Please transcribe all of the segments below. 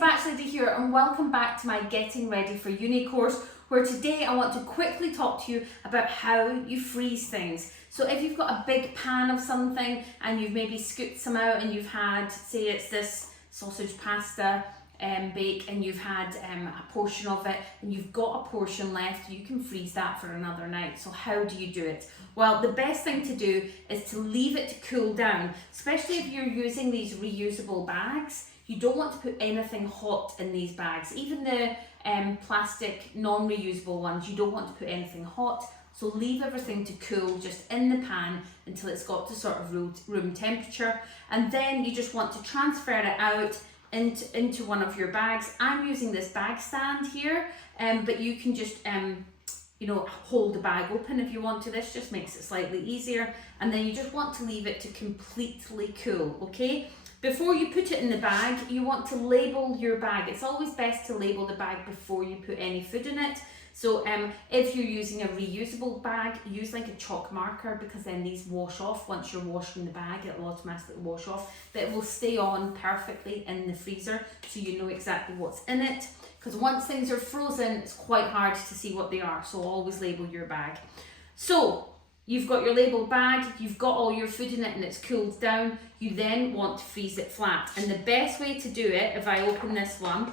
Bachelor Day here and welcome back to my Getting Ready for Uni course, where today I want to quickly talk to you about how you freeze things. So if you've got a big pan of something and you've maybe scooped some out and you've had, say it's this sausage pasta bake and you've had a portion of it and you've got a portion left, you can freeze that for another night. So how do you do it? Well, the best thing to do is to leave it to cool down, especially if you're using these reusable bags. You don't want to put anything hot in these bags. Even the plastic non-reusable ones, you don't want to put anything hot. So leave everything to cool just in the pan until it's got to sort of room temperature. And then you just want to transfer it out into one of your bags. I'm using this bag stand here, but you can just hold the bag open if you want to. This just makes it slightly easier. And then you just want to leave it to completely cool, okay? Before you put it in the bag, you want to label your bag. It's always best to label the bag before you put any food in it. So if you're using a reusable bag, use like a chalk marker, because then these wash off. Once you're washing the bag, it will automatically wash off. But it will stay on perfectly in the freezer, so you know exactly what's in it. Because once things are frozen, it's quite hard to see what they are. So always label your bag. So you've got your labelled bag, you've got all your food in it and it's cooled down. You then want to freeze it flat. And the best way to do it, if I open this one,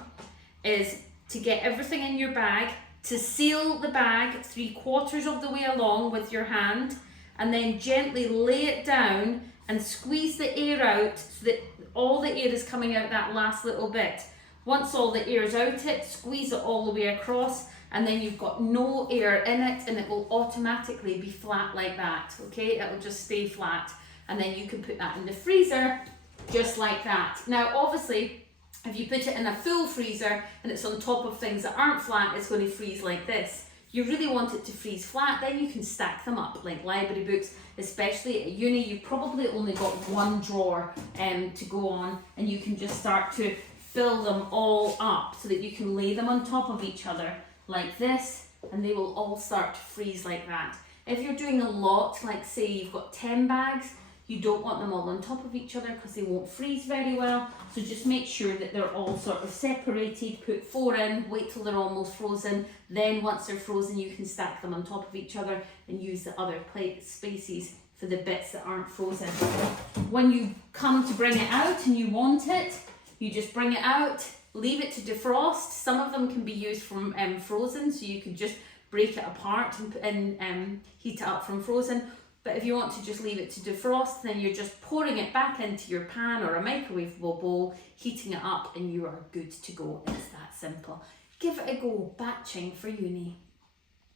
is to get everything in your bag, to seal the bag 3/4 of the way along with your hand, and then gently lay it down and squeeze the air out so that all the air is coming out that last little bit. Once all the air is out it, squeeze it all the way across, and then you've got no air in it and it will automatically be flat like that, okay? It'll just stay flat, and then you can put that in the freezer just like that. Now obviously, if you put it in a full freezer and it's on top of things that aren't flat, it's going to freeze like this. You really want it to freeze flat, then you can stack them up like library books. Especially at uni, you've probably only got one drawer to go on, and you can just start to fill them all up so that you can lay them on top of each other like this, and they will all start to freeze like that. If you're doing a lot, like say you've got 10 bags, you don't want them all on top of each other because they won't freeze very well. So just make sure that they're all sort of separated. Put 4 in, wait till they're almost frozen. Then once they're frozen, you can stack them on top of each other and use the other plate spaces for the bits that aren't frozen. When you come to bring it out and you want it, you just bring it out, leave it to defrost. Some of them can be used from frozen, so you could just break it apart and heat it up from frozen. But if you want to just leave it to defrost, then you're just pouring it back into your pan or a microwavable bowl, heating it up, and you are good to go. It's that simple. Give it a go, batching for uni.